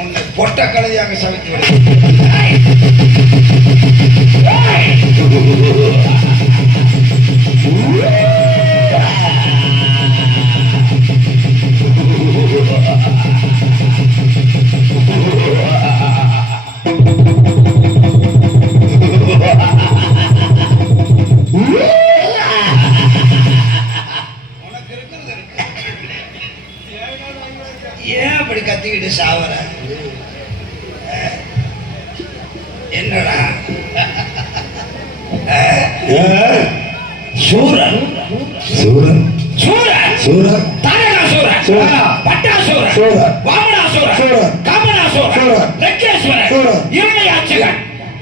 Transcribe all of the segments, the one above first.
உன்னை பொட்ட கழுதியாக சமைத்து விடு. ஏன் அப்படி கத்திக்கிட்டு சாவற? என்னடா சூரன் சூரன் சூரன் சூரன் தாரகாசூரன் பட்டாசூரன் வாமனாசூரன் காமனாசூரன் லங்கேஸ்வரன் இரண்யாட்சகன்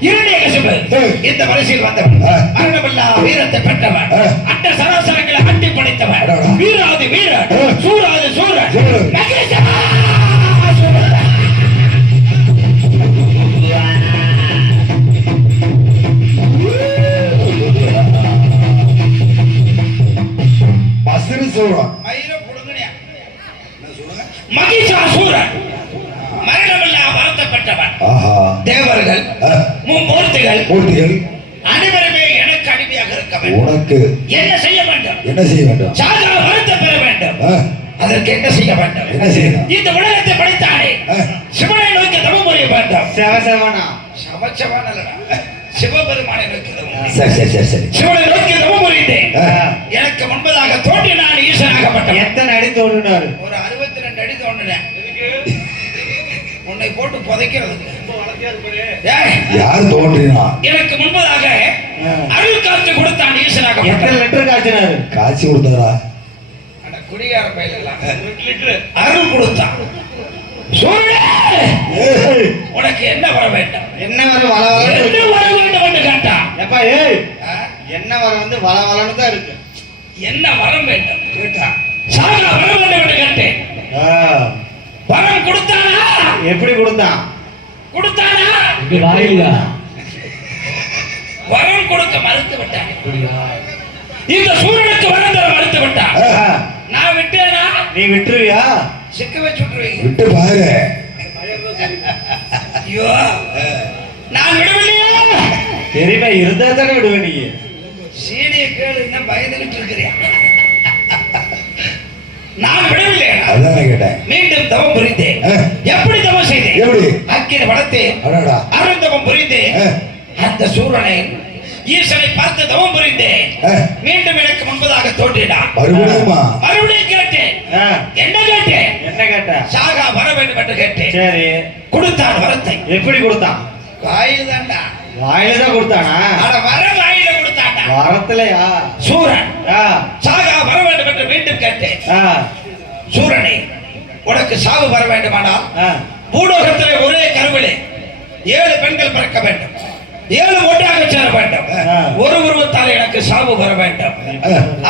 இரண்யகசிபன் இந்த வரிசையில் வந்தவன் மரணமில்லா வீரத்தை பெற்றவன் அண்ட சராசரங்களை அட்டி படைத்தவன் வீராதி வீரன் சூராதி சூரன் மகிஷாசூரன் மரணமில்லா வருத்தப்பட்டவன் தேவர்கள் மும்மூர்த்திகள் அனைவருமே எனக்கு அடிமையாக இருக்க வேண்டும். உனக்கு என்ன செய்ய வேண்டும்? என்ன செய்ய வேண்டும்? சாகா வருத்தம் பெற வேண்டும். அதற்கு என்ன செய்ய வேண்டும்? என்ன செய்யணும்? இந்த உலகத்தை படைத்தானே சிவனை நோக்கி தவம் புரிய வேண்டும். சிவபெருமானை நோக்கி சிவனை நோக்கி தவம் புரிந்தேன். எனக்கு முன்பதாக தோன்றி நான் ஈசனாகப்பட்டேன். எத்தனை அடி தோன்றினார்? ஒரு 62 அடி தோன்றினேன். உன்னை போட்டு புதைக்கிறது யார் தோன்றினா? எனக்கு முன்பதாக அருள் காட்சி கொடுத்தான் ஈசனாக. எத்தனை லிட்டர் காய்ச்சினாரு? காட்சி கொடுத்தாரா? அந்த குடிகார பையில எல்லாம் அருள் கொடுத்தான். உனக்கு என்ன வர வேண்டும்? என்ன வர வேண்டும் என்று கேட்டான். எப்பா ஏய் என்ன வர வந்து வளவளன்னு தான் இருக்கு. என்ன வரம் வேண்டும் கேட்டான். சாகா வர வேண்டும் என்று கேட்டேன். வரம் கொடுத்தானா? எப்படி கொடுத்தான்? கொடுத்தானா? வரம் கொடுக்க மறுத்து விட்டான். இந்த சூரனுக்கு வரம் தர மறுத்து விட்டான். நான் விட்டேனா? நீ விட்டுருவியா? சிக்க வச்சு விட்டுருவீங்க. விட்டு பாரு. ஐயோ நான் விடுவில்லையா? தெரியுமா இருந்தா தானே விடுவேன். நீங்க சீனிய கேளு என்ன பயந்துகிட்டு இருக்கிறியா? நான் விடவில்லை. அதான் கேட்டேன். மீண்டும் தவம் புரிந்தேன். எப்படி தவம் செய்தேன்? எப்படி? அக்கினி வளர்த்தேன். அருள் தவம் புரிந்தேன். அந்த சூரனை ஈசனை பார்த்து தவம் புரிந்தேன். மீண்டும் எனக்கு முன்பதாக தோன்றினான். மறுபடியும் கேட்டேன். என்ன கேட்டேன்? என்ன கேட்டேன்? சாகா வர வேண்டும் என்று கேட்டேன். சரி கொடுத்தான் வரத்தை. எப்படி கொடுத்தான்? வாயில தான்டா. வாயில தான் கொடுத்தானா? அட வர வாயில கொடுத்தான்டா. வரத்திலயா? சூரன் சாகா வர வேண்டும் என்று மீண்டும் கேட்டேன். சூரனே உனக்கு சாவு வர வேண்டுமானா பூலோகத்திலே ஒரே கருவிலே 7 பெண்கள் பிறக்க வேண்டும். 7 ஒன்றாக சேர வேண்டும். ஒரு உருவத்தால் எனக்கு சாவு வர வேண்டும்.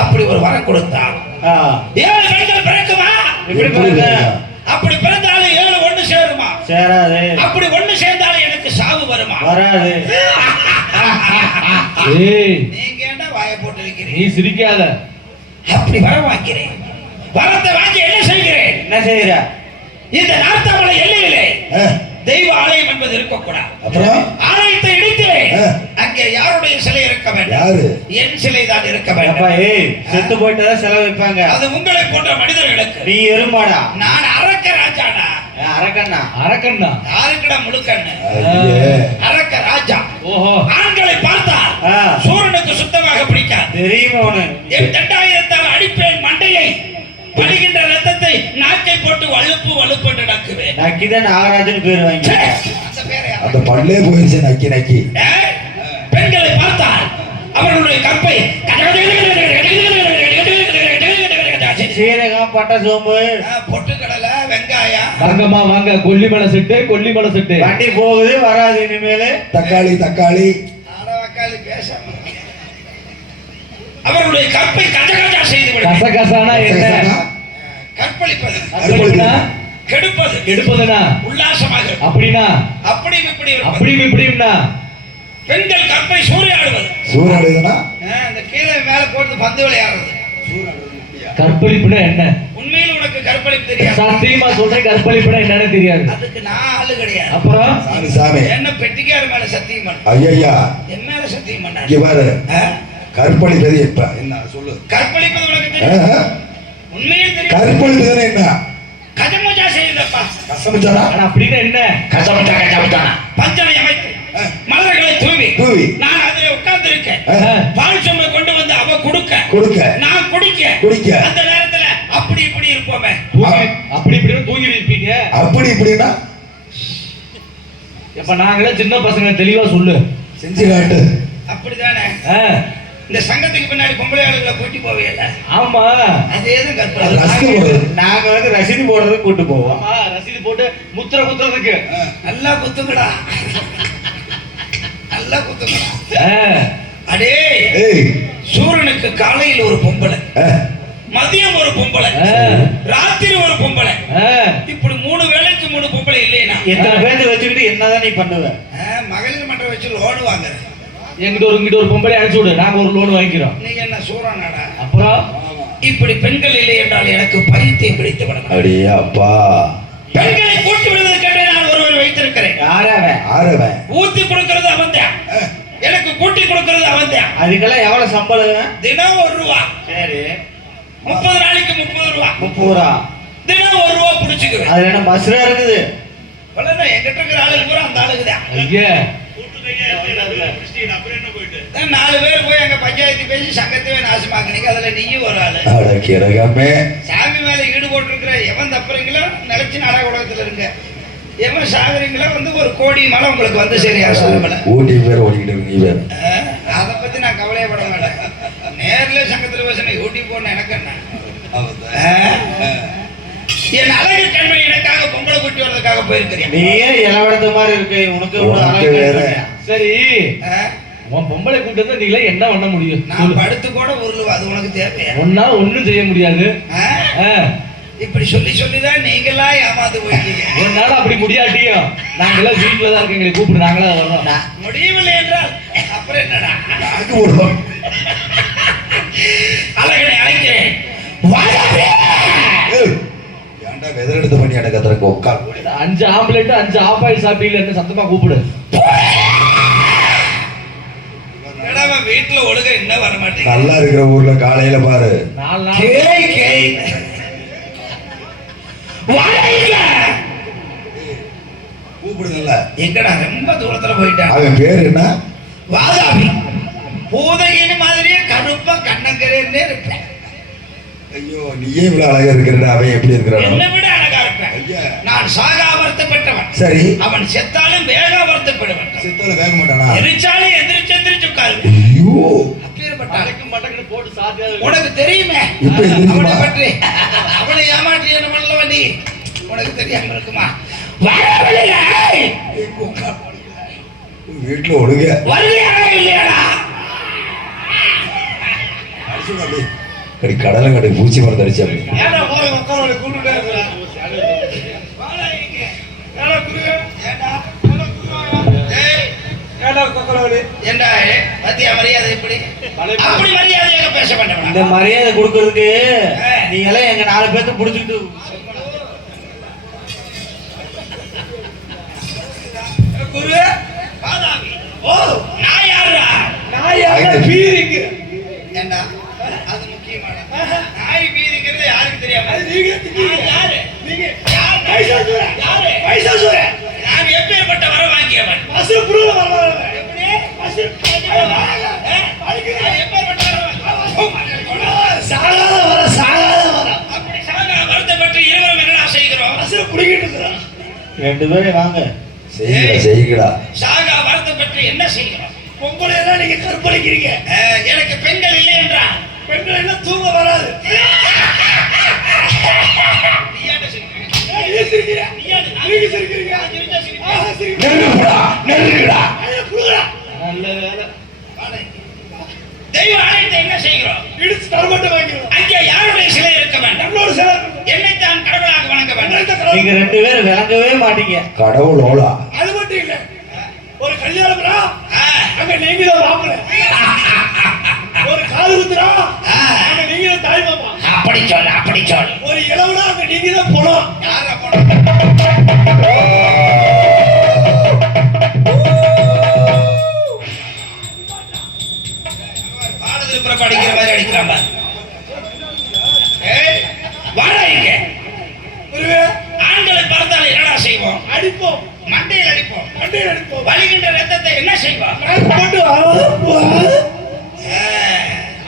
அப்படி ஒரு வரம் கொடுத்தான். 7 பெண்கள் பிறக்குமா? எப்படி பிறக்க? அப்படி பிறந்தாலும் 7 ஒன்று சேருமா? சேராது. அப்படி ஒன்று சேர்ந்தாலும் எனக்கு சாவு வருமா? வராது. நீங்க என்ன வாயை போட்டு இருக்கிறீங்க? நீ சிரிக்காத. அப்படி வர வாங்கிறேன். வரத்தை வாங்கி என்ன செய்கிறேன்? என்ன செய்கிற? இந்த நார்த்தாமலை எல்லையிலே தெய்வ ஆலயம் என்பது இருக்கக்கூடாது. அப்புறம் ஆலயத்தை இடித்தேன். அங்கே யாருடைய சிலை இருக்க வேண்டும்? என் சிலை தான் இருக்க வேண்டும். செத்து போயிட்டா செலவு வைப்பாங்க. அது உங்களை போன்ற மனிதர்களுக்கு. நீ எருமாடா? நான் அரக்க ராஜாடா. அரக்கண்ணா? அரக்கண்ணா யாருக்குடா? முழுக்கண்ணு. அரக்க ராஜா. ஓஹோ. ஆண்களை பார்த்தா சூரனுக்கு சுத்தமாக பிடிக்காது. தெரியுமா உனக்கு? என் 2000 அடிப்பேன் மண்டையை. வலிகின்ற ரத்தத்தை நாக்கை போட்டு வலுப்பு வலுப்பு நடக்குவேன். நக்கிதான் நாகராஜன் பேர் வாங்கி அந்த பல்லே போயிடுச்சு. நக்கி நக்கி பெண்களை பார்த்தால் அவர்களுடைய கற்பை சீரகம் பட்ட சோம்பு பொட்டுக்கடலை வெங்காயம் வாங்கம்மா வாங்க. கொல்லிமலை செட்டு கொல்லிமலை செட்டு வண்டி போகுது வராது. இனிமேல தக்காளி தக்காளி தக்காளி பேசாம அவர்களுடைய கற்பை கசகசா செய்து விடு. கசகசானா என்ன? கற்பழிப்பது. கெடுப்பது. கெடுப்பதுனா உல்லாசமாக. அப்படினா அப்படி இப்படி அப்படி இப்படினா பெண்கள் கற்பை சூறையாடுவது. சூறையாடுதுனா அந்த கீழே மேல போட்டு பந்து விளையாடுறது. சூறையாடுது. கற்பழிப்புனா என்ன? உண்மையில் உனக்கு கற்பழிப்பு தெரியாது? சத்தியமா சொல்றேன், கற்பழிப்புனா என்னன்னு தெரியாது. அதுக்கு நான் ஆளு கிடையாது. அப்புறம் சாமி என்ன பெட்டிக்கார மேல சத்தியம் பண்ண? ஐயா என் மேல சத்தியம் பண்ண? இங்க பாரு, கற்பழிப்பது எப்ப என்ன சொல்லு? கற்பழிப்பது உனக்கு தெரியும்? உண்மையில் தெரியும். கற்பழிப்பது என்ன? கஜமுஜா செய்தப்பா. கசமுச்சாரா? அப்படின்னா என்ன? கசமுச்சா பஞ்சனை அமைத்து மலர்களை தூவி நான் அதில் உட்கார்ந்து இருக்கேன். பால் சொம்பை கொண்டு வந்து அவ கொடுக்க நான் குடிக்க அந்த நேரத்துல அப்படி இப்படி இருப்போமே. அப்படி இப்படின்னு தூங்கி இருப்பீங்க. அப்படி இப்படின்னா இப்ப நாங்களே சின்ன பசங்க, தெளிவா சொல்லு, செஞ்சு காட்டு. அப்படிதானே? இந்த சங்கத்துக்கு பின்னாடி பொம்பளை ஆளுகளை கூட்டி போவீங்கல்ல? ஆமா, அதேதான் கற்பழிப்பு. நாங்க வந்து ரசீது போடுறதுக்கு கூட்டு போவோம். ஆமா, ரசீது போட்டு முத்திரை குத்துறதுக்கு. நல்லா குத்துங்கடா, நல்லா குத்துங்கடா. அடே, சூரனுக்கு காலையில் ஒரு பொம்பளை, மதியம் ஒரு பொம்பளை, ராத்திரி ஒரு பொம்பளை, இப்படி 3 வேளைக்கு 3 பொம்பளை இல்லையா? எத்தனை பேர்த்து வச்சுக்கிட்டு என்னதான் நீ பண்ணுவ? மகளிர் மன்றம் வச்சு லோடு வாங்குற. இங்கிட்ட ஒரு பொம்பளை அனுப்பிச்சு விடு, நாங்க ஒரு லோன் வாங்கிக்கிறோம். நீங்க என்ன சூரனாடா? அப்புறம் இப்படி பெண்கள் இல்லை என்றால் எனக்கு பைத்தியம் பிடித்து விடணும். அடியே அப்பா, பெண்களை கூட்டி விடுவதற்கென்றே நான் ஒருவர் வைத்திருக்கிறேன். ஆரவன் ஊத்தி கொடுக்கிறது அவன் தான், எனக்கு கூட்டி கொடுக்கிறது அவன் தான். அதுக்கெல்லாம் எவ்வளவு சம்பளம்? தினம் 1 ரூபா. சரி, 30 நாளைக்கு 30 ரூபா. 30 ரூபா. தினம் 1 ரூபா பிடிச்சுக்குவேன். அது என்ன பஸ்ரா இருக்குது? என்கிட்ட இருக்கிற ஆளுக்கு பூரா அந்த ஆளுக்கு தான். ஐயா, 4 பேர் போய் அங்க பஞ்சாயத்து பேசி சங்கத்தையே நாசமாக்குனீங்க. அதுல நீயும் ஒரு ஆளு. சாமி மேல ஈடுபட்டு இருக்கிற எவன் தப்புறீங்களோ நிலைச்சு நாடக உலகத்துல இருங்க, எவன் சாகுறீங்களோ வந்து 1 கோடி மேல உங்களுக்கு வந்து சரியா சாகுல ஊட்டி பேர் ஓடிக்கிட்டு இருக்கு. அதை பத்தி நான் கவலையப்பட மாட்டேன். நேர்ல சங்கத்துல பேசின ஊட்டி போன எனக்கு என்ன? என் அழகு கண்மை எனக்காக பொங்கலை கூட்டி வர்றதுக்காக போயிருக்கிறேன். நீயே இளவடத்த மாதிரி இருக்கு உனக்கு. சரி, உன் பொம்பளை கூட்டத்தை நீங்களே என்ன பண்ண முடியும்? நான் படுத்து கூட உருளுவா, அது உனக்கு தேவையா? ஒன்னால ஒண்ணும் செய்ய முடியாது. இப்படி சொல்லிதான் நீங்களா ஏமாந்து போயிட்டீங்க. ஒன்னால அப்படி முடியாட்டியும் நாங்களாம் வீட்டுல தான் இருக்க, எங்களை கூப்பிடு, நாங்களா வர்றோம். முடியவில்லை என்றால் அப்புறம் என்னடா? அழகனை அழைக்கிறேன். வெதரெடுத்து பண்ணி அடக்கிறதுக்கு உட்கார். 5 ஆம்லெட் 5 ஆஃப் ஆயில் சாப்பிட்டீங்க என்ன சத்தமா கூப்பிடு. வீட்டுல ஒழுங்க என்ன வர மாட்டேங்க. நல்லா இருக்கிற ஊர்ல காலையில பாரு 4 நாள் கூப்பிடுங்கல்ல. எங்கடா ரொம்ப தூரத்துல போயிட்டான். அவன் பேர் என்ன? வாதாபி. பூதகினி மாதிரியே கருப்பா கண்ணங்கரேன்னே இருப்பேன். ஐயோ, நீயே இவ்வளவு அழகா இருக்கிற, அவன் எப்படி இருக்கிறான்? என்னை விட அழகா இருப்பேன். நான் சாகா வருத்தப்பட்டவன். சரி, அவன் செத்தாலும் வேகா வருத்தப்படுவன். செத்தாலும் வேக மாட்டானா? எரிச்சாலும் எந்திரிச்சு உட்காரு. ஐயோ, அப்பேற்பட்ட அழைக்க மாட்டேன்னு போட்டு சாத்தியா. உனக்கு தெரியுமே அவனை பற்றி. அவனை ஏமாற்றி என்ன பண்ணல நீ? உனக்கு தெரியாம இருக்குமா? வீட்டுல ஒழுங்க வருகையாடா இல்லையாடா? கடி கடலை கடை பூச்சி மருந்து அடிச்சு அப்படி இந்த மரியாதை கொடுக்கறதுக்கு நீங்க எல்லாம் எங்க 4 பேர்த்த புடிச்சுக்கிட்டு அது முக்கியமான நாய் வீதிங்கிறது யாருக்கு தெரியாம? நான் எப்பேற்பட்ட வர வாங்கியவன்? வருத்தப்பட்டு இருவரும் என்ன செய்கிறோம்? 2 பேரும் வாங்க செய்கிறா. சாகா வருத்தப்பட்டு என்ன செய்கிறோம்? பொங்கலை எல்லாம் நீங்க கற்பழிக்கிறீங்க. எனக்கு பெண்கள் இல்லை என்றா? பெண்கள் எல்லாம் தூங்க வராது. தெய்வ ஆலயத்தை என்ன செய்கிறோம்? இடிச்சு தரமட்டம் வாங்கிறோம். அங்கே யாருடைய சிலை இருக்க வேண்டாம்? நம்மளோட சிலை. என்னைத்தான் கடவுளாக வணங்க வேண்டாம். நீங்க 2 பேரும் விளங்கவே மாட்டீங்க. கடவுள் ஓலா. அது மட்டும் இல்ல, ஒரு கல்யாணம்னா அங்க நீங்க தான் மாப்பிள்ளை, ஒரு காது குத்துறா அங்க நீங்க தான் தாய் மாமா. அப்படி சொல் அப்படி சொல். ஒரு இளவுனா அங்க நீங்க தான் போனோம். யார போனோம்? பாடத்தில் பிறப்பு அடிக்கிற மாதிரி அடிக்கிறான் பாரு. வாடா இங்க. ஆண்களை பார்த்தாலே என்னடா செய்வோம்? அடிப்போம். மண்டையில் அடிப்போம். மண்டையில் அடிப்போம். வலிகின்ற ரத்தத்தை என்ன செய்வோம்?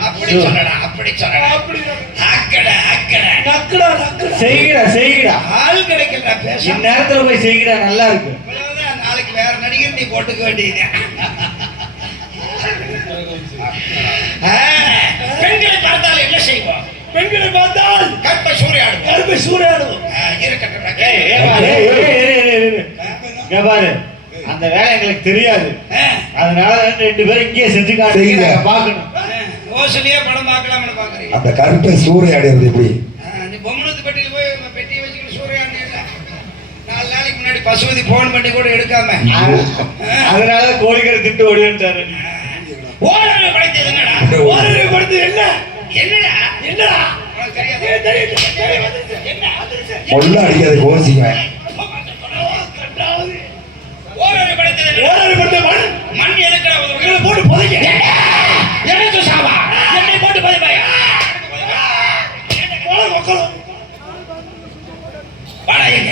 அப்படி சொல்லடா அப்படி சொல்லடா. அப்படி அக்கட அக்கட நக்கடா நக்கடா. செய்கிறா செய்கிறா. ஆள் கிடைக்கல பேச. இந்நேரத்துல போய் செய்கிறா நல்லா இருக்கு. இவ்வளவுதான். நாளைக்கு வேற நடிகர் நீ போட்டுக்க வேண்டியது. பெண்களை பார்த்தால் என்ன செய்வோம்? பெண்களை பார்த்தால் கற்ப சூறையாடுவோம். கருப்பை சூறையாடுவோம். இருக்கட்டும். பாரு அந்த வேலை எங்களுக்கு தெரியாது. அதனால 2 பேரும் இங்கே செஞ்சு காட்டுங்க பார்க்கணும். ஓசலியா படம் பார்க்கலாம்னு பாக்குறீங்க. அந்த கருப்பை சூறையாடுறது எப்படி? நீ பொம்மனத்து பெட்டியில் போய் பெட்டியை வச்சுக்கிட்டு சூறையாடு. 4 நாளைக்கு முன்னாடி பசுபதி போன் பண்ணி கூட எடுக்காம. அதனால கோழிக்கரை திட்டு ஓடிட்டாரு. ஓரறிவு படைத்தது என்னடா? ஓரறிவு படைத்தது என்ன? என்னடா என்னடா உனக்கு தெரியாது. என்ன முள்ள அடிக்காது கோசிக்குவேன். ஓரறிவு படைத்தது என்ன? ஓரறிவு படைத்தது மண். மண் எதுக்குடா உங்களை போட்டு புதைக்க. எனக்கு சாவா என்னை போட்டு பதிப்பாயா? வாடகைங்க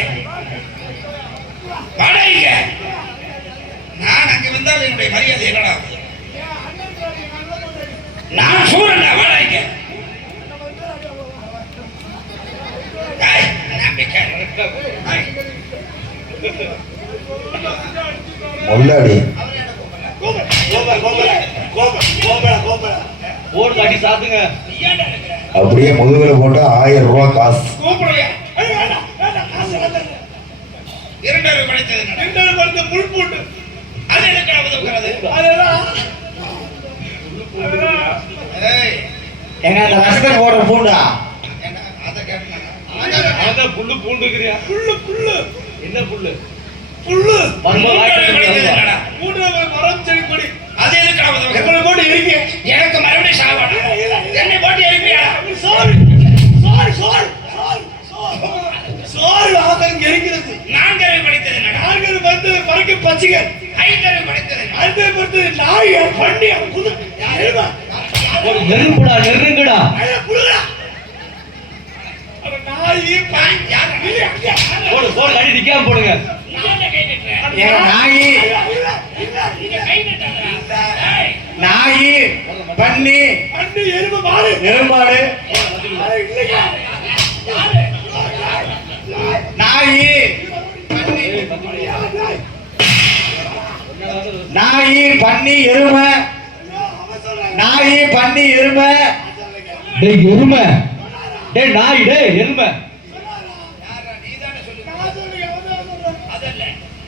வாடகைங்க. நான் அங்க வந்தால் என்னுடைய மரியாதை என்னடா? நான் சூரன் வாடகைங்க. முள்ளாடி ஓடு காட்டி சாத்துங்க. அப்படியே முதுகுல போட்டா 1000 ரூபாய் காசு. இரண்டரை படைத்தது என்னடா? இரண்டரை படைத்த புல் பூண்டு. அது எனக்கு உதவுகிறது. அதெல்லாம் எங்க அந்த ரசத்தை போடுற பூண்டா? அதை கேட்டேன். அதான் புல்லு பூண்டுக்கிறியா? புல்லு புல்லு. என்ன புல்லு? புல்லு. என்னடா? பூண்டு மரம் செடி கொடி. அது எதுக்கு உதவுகிறது? எங்களை போட்டு எரிக்க. எனக்கு மறுபடியும் சாவாடு. என்னை போட்டு எரிப்பியா? சாரி சாரி சாரி சாரி ஆதங்க எரிக்கிறது. 4 படைத்தது என்னடா? 4 வந்து பறக்க பச்சைகள். 5 படைத்தது என்னடா? 5 வந்து நாய் பண்ணி குது. எருமை. ஒரு நெருப்புடா நெருங்குடா. அட புடுடா. அட நாய் பண்ணி போடு போடு அடி நிக்காம போடுங்க. ஏ நாய் நாய் பண்ணி பண்ணி எருமை மாடு எருமாடு நாய் நாய் பண்ணி எருமை நாய் பண்ணி எருமை. டேய் எருமை. டேய் நாய் டேய் எருமை.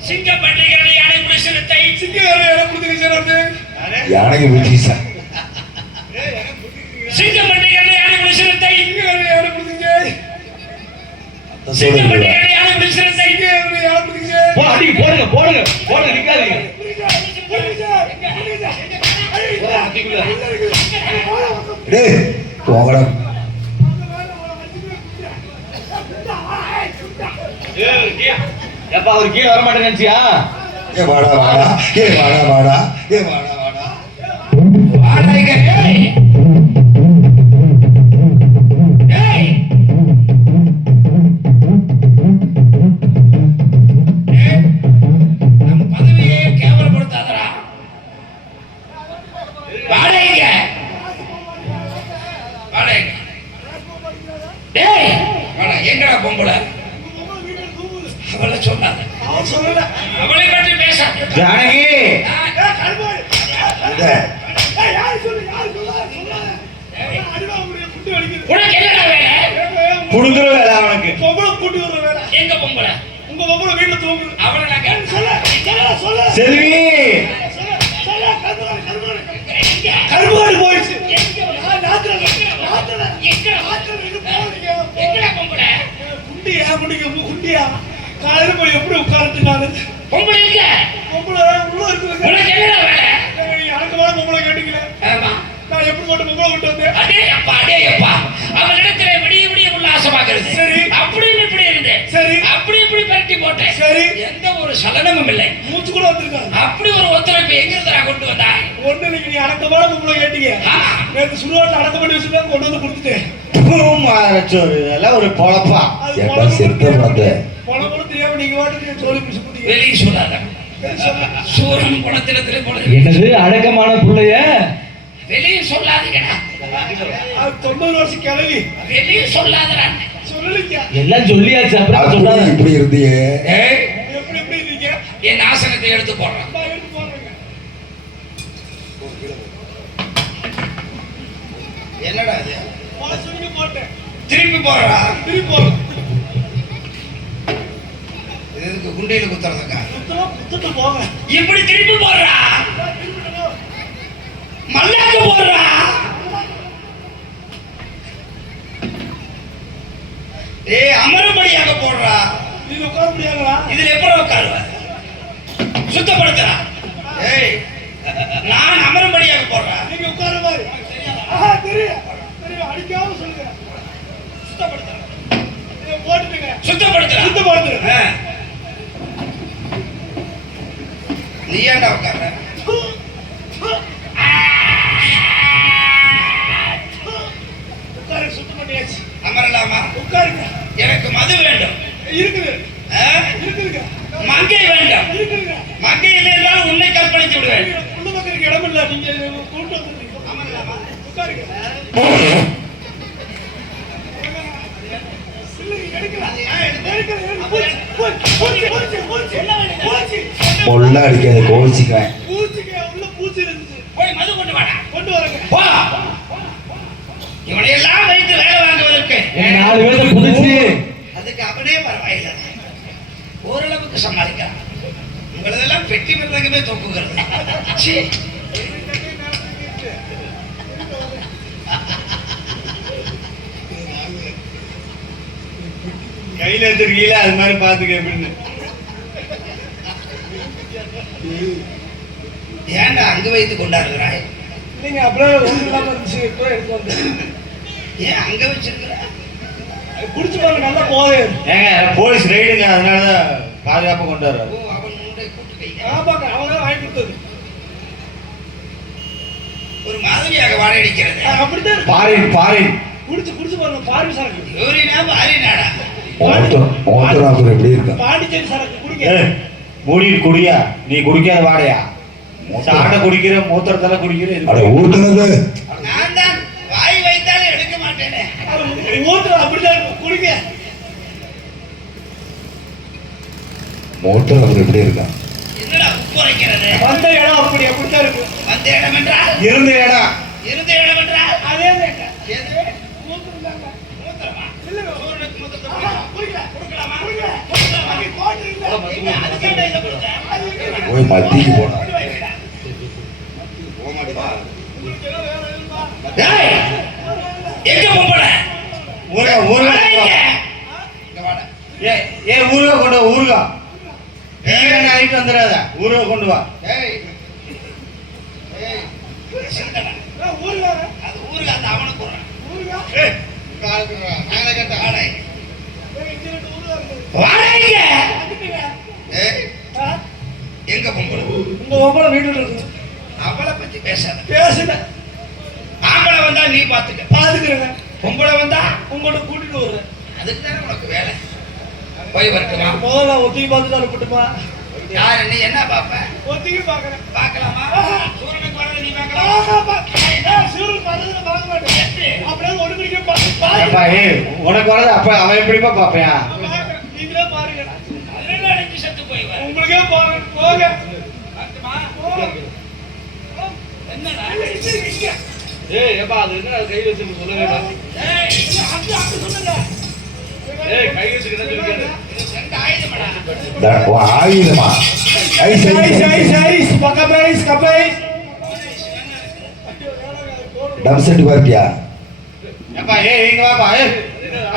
சிங்கம் பண்டிகை யானை புலிசிறுத்தை. யானைக்கு புத்திசா. சிங்கம் பண்டிகை யானை புலிசிறுத்தை. சிங்கம் பண்டிகை யானை புலிசிறுத்தை. போ அடி போடுங்க போடுங்க போடுங்க நிக்காதீங்க. டேய் போங்கடா. எப்ப அவர் கீழே வர மாட்டேன்னு நினைச்சியா? ஏ வாடா வாடா. ஏ வாடா வாடா. ஏ வாடா வாடா. வாடகைங்க. ஏய் நம்ம பதவியே கேவலப்படுத்தாதடா. வாடகைங்க. வாடகைங்க. டேய் வாடா. எங்கடா பொம்பளை? அவளை சொல்லாத. அவளை பற்றி பேசாத. ஜானகி உனக்கு என்னடா வேலை? புடுங்குற வேலை அவனுக்கு. எங்க பொம்பளை? உங்க பொம்பளை வீட்டுல தூங்கு. அவளை நான் கேட்டேன். செல்வி கருமாடி போயிடுச்சு. எங்கடா பொம்பளை? குண்டியா குண்டிக்க குண்டியா காலையில போய் எப்படி உட்கார்ந்துட்டாரு? பொம்பளை எங்க? பொம்பளை உள்ள இருக்குது. உனக்கு என்னடா வேலை? எனக்கு மேல பொம்பளை கேட்டீங்களே. ஆமா. நான் எப்படி போட்டு பொம்பளை விட்டு வந்தேன்? அடே அப்பா அவனிடத்திலே விடிய இருந்தேன். சரி. அப்படி இப்படி பரட்டி போட்டேன். சரி. எந்த ஒரு சலனமும் இல்லை. மூச்சு கூட வந்திருக்காங்க. அப்படி ஒரு ஒத்துழைப்பு எங்கிருந்தா கொண்டு வந்தாய்? ஒண்ணு நீங்க அடக்கமான கும்பல கேட்டீங்க. நேற்று சுடுவாட்டில் அடக்கம் பண்ணி வச்சுட்டு கொண்டு வந்து கொடுத்துட்டேன். இதெல்லாம் ஒரு பொழப்பா? ஏண்டா செத்த மாத்த பொழப்பொழு தெரியாம நீங்க வாட்டுக்கு சோழி பிடிச்சு போட்டீங்க. வெளியே சொல்லாத. சூரன் குணத்திடத்திலே போல என்னது அடக்கமான புள்ளைய வெளியே சொல்லாதீங்கடா. அது 90 வருஷம் கிளவி. வெளியே சொல்லாதடா. சொல்லலிங்க. எல்லாம் சொல்லியாச்சு அப்புறம் அப்படி சொல்லாத. இப்படி இருந்தியே. ஏய், எப்படி எப்படி இருக்கீங்க? என் ஆசனத்தை எடுத்து போடுறான். நான் எடுத்து போடுறேங்க. என்னடா இது? வாசலுக்கு போட்டேன். திருப்பி போடுறா. திருப்பி போடுறேன். இதுக்கு குண்டியில குத்துறதுக்கா? குத்துட்டு போங்க. இப்படி திருப்பி போடுறா. மல்லாக்கு போடுறா. ஏய், அமரும்படியாக போடுறா. நீங்க உட்கார முடியாங்களா? இதுல எப்படி உட்காருவ? சுத்தப்படுத்துறா. ஏய், நான் அமரும்படியாக போடுறா. நீங்க உட்கார மாதிரி. ஆஹா, தெரியும். தெரியும். அடிக்காம சொல்லுங்க. சுத்தப்படுத்துறேன். இதை போட்டுட்டுங்க. சுத்தப்படுத்துறா. சுத்தப்படுத்துறேன். ஆ. நீ ஏன்டா உட்கார்ற? உட்காரு, சுத்தம் பண்ணியாச்சு. அமரலாமா? உட்காருங்க. எனக்கு மது வேண்டும். இருக்குது. ஆ? இருக்குதுங்க. மங்கை வேண்டும். இருக்குதுங்க. மங்கை இல்லை என்றால் உன்னை கற்பழித்து விடுவேன். உள்ள பக்கத்துக்கு இடம் இல்ல. நீங்க கூட்டு வந்துருக்கீங்க. அமரலாமா? உட்காருங்க. இல்லைங்க, எடுக்கலாம். எடுக்கலாம். பூச்சி. பொல்ல அடிக்காத கோவிச்சுக்குவேன். பூச்சிங்க, உள்ள பூச்சி இருந்துச்சு. போய் மது கொண்டு வாடா. கொண்டு வரேங்க. போ. இவனையெல்லாம் வைத்து வேலை வாங்குவதற்கு 4 பேர்த்த புடிச்சு அதுக்கு அவனே பரவாயில்லை. ஓரளவுக்கு சமாளிக்கிறான். உங்களதெல்லாம் பெட்டி மிருதங்கமே தூக்குகிறது. சீ. கையில வச்சிருக்கீங்களா அது மாதிரி பாத்துக்க எப்படின்னு. ஏன்டா அங்கு வைத்து கொண்டாடுகிறாய்? நீங்க அப்படியே ஒன்றும் இல்லாம இருந்துச்சு. இப்போ எடுத்து வந்தேன். ஏன் அங்க வச்சிருக்கிற? குடிச்சு பாருங்க, நல்லா போதே. ஏங்க போலீஸ் ரைடுங்க, அதனாலதான் பாதுகாப்பா கொண்டு வர்றாரு. ஓ, அவன் முண்டை கூட்டு கை. ஆமாங்க, அவங்க தான் வாங்கி கொடுத்தது. ஒரு மாதிரியாக வாடடிக்கிறது. அப்படித்தான் பாரின் குடிச்சு பாருங்க. பாரி சரக்கு. யூரினா மாறினாடா. ஓத்தராபுரம் எப்படி இருக்கா? பாண்டிச்சேரி சரக்கு குடிங்க. மூடி குடியா? நீ குடிக்காத வாடையா? சாட்டை குடிக்கிற, மூத்திரத்தெல்லாம் குடிக்கிற. அட ஊத்துனது நான் தான் வாய் வைத்தாலே எடுக்க மாட்டேனே. ஊத்துற அப்படிதான் குடிங்க. மோட்டர் எப்படி இருக்கா? என்னடா உப்புரைக்கிறது? வந்த இடம் அப்படித்தான் இருக்கு. வந்த இடம் என்றால் இருந்த இடம் இருந்த இடம் என்றால் அதே தாங்க. எது? மூத்திரம் தாங்க. மூத்திரமா? இல்லைங்க. சூரனுக்கு மூத்திரத்தை ஆஹா, குடிங்க. கொடுக்கலாமா? குடிங்க. அங்கே போட்டு இல்ல. என்ன, அதுக்கேண்டா இதை கொடுத்த? போய் மத்திக்கு போனா உங்களுக்கு எல்லாம் வேற எதுவுமா? டேய், எங்க பொம்பளை? ஊருகா வாடா இங்க. ஊருகா இங்க வாடா. ஏ ஊருகா கொண்டு வா. ஊருகா ஆகிட்டு வந்துடாத. ஊருகா கொண்டு வா. ஏய், ஏய், சிந்தனை. ஊருக்காக. அது ஊருக்கு அந்த அவனுக்கு போடுறான். ஊருக்கா. நாங்களே கேட்ட வாடா இங்க. இங்க ரெண்டு ஊருக்கா இருக்குது. வாடா இங்க. வந்துட்டுங்க. ஏய், ஆ? எங்க பொம்பளை? உங்க ஒவ்வொரு வீட்டுல இருக்குது. அவளை பத்தி பேசாத. பேசுங்க. ஆம்பளை வந்தா நீ பாத்துக்க. பாத்துக்கிறேங்க. பொம்பளை வந்தா உங்கள்ட்ட கூட்டிட்டு வருவேன். அதுக்கு தானே உனக்கு வேலை. போய் வரட்டுமா? முதல்ல ஒத்திகை பார்த்துட்டு அனுப்பட்டுமா? யாரு நீ என்ன பாப்ப? ஒத்திகை பார்க்கறேன். பார்க்கலாமா? சூரனுக்கு வரதை நீ பார்க்கலாமா? சிவருக்கு பார்த்தது நான் பார்க்க மாட்டேன். அப்படியே ஒன்று பிடிக்க அப்பா உனக்கு வரது அப்ப அவன் எப்படிப்பா பாப்பையா? நீங்களே பாருங்க. அதனால அன்னைக்கு செத்து போய் வர. உங்களுக்கே பாருங்க. போங்க. பார்த்துமா? போங்க. என்னடா? ஏய் ஏப்பா அது என்ன கை வச்சிருக்கு சொல்லவே இல்லை. ஏய், அங்க சொல்லுங்க. ஏய் கை வச்சிருக்கேன்னு சொல்லிருக்காரு. இது ரெண்டு ஆயுதமடா. ஆயுதமா? ஐஸ் ஐஸ் ஐஸ் ஐஸ் பக்கப்பைஸ் கப்பைஸ். டப் செட் பார்த்தியா? அப்பா இங்க வாப்பா.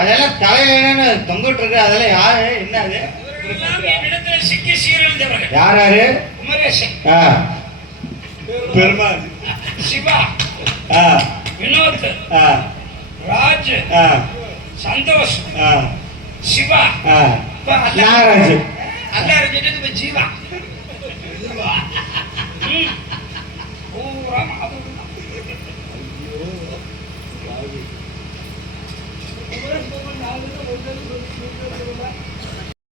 அதெல்லாம் தலையில என்னன்னு தொங்கிட்டு இருக்கு. அதெல்லாம் யாரு? என்ன அது? இவரெல்லாம் என்னிடத்துல சிக்கி சீரழிந்தவர்கள். யார் யாரு? குமரேசன், ஆ பெருமாள். சிவா, ஆ வினோத், ஆ ராஜ், ஆ சந்தோஷ், ஆ சிவா ஆ, இப்ப அல்ல- நாகராஜ் அல்ல அறிஞ்சிட்டு இப்ப ஜீவா ம். பூரா மாவு.